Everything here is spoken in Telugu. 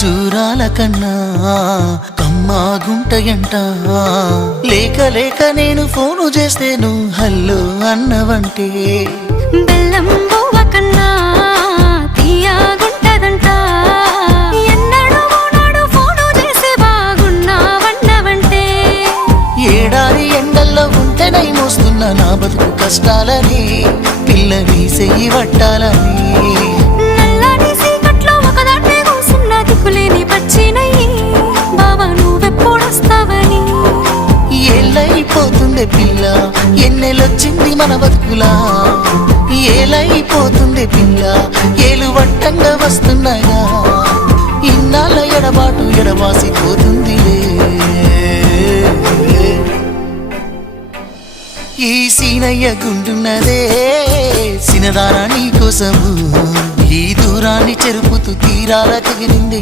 ఖర్జూరాల కన్నా కమ్మాగుంటయంట. లేక లేక నేను ఫోను చేస్తే నువ్వు హల్లో అన్నవంటే బెల్లం బువ్వ కన్నా తీయగుంటదంట. ఎన్నడూ నాడు ఫోను చేసే బాగున్నావన్నవంటే ఏడాది ఎండల్లో ఉంటేనై మోస్తున్న నా బతుకు కష్టాలని పిల్లని చెయ్యి పట్టాలని. నల్లని సీకట్లో ఒకదాన్నే కూసున్న దిక్కులేని పచ్చినయ్యి బావా నువ్వెప్పుడొస్తావని. ఏళ్ళైపోతుండే పిల్ల ఎన్నెలొచ్చింది మన బతుకులా. ఏలైపోతుండే పిల్ల ఏలు వట్టంగా వస్తున్నాయా. ఇన్నాళ్ళ ఎడబాటు ఎడవాసిపోతుందిలే. ఈ సీనయ్య గుండున్నదే సినదారా నీ కోసము. ఈ దూరాన్ని చెరుపుతూ తీరాల తెగిరింది.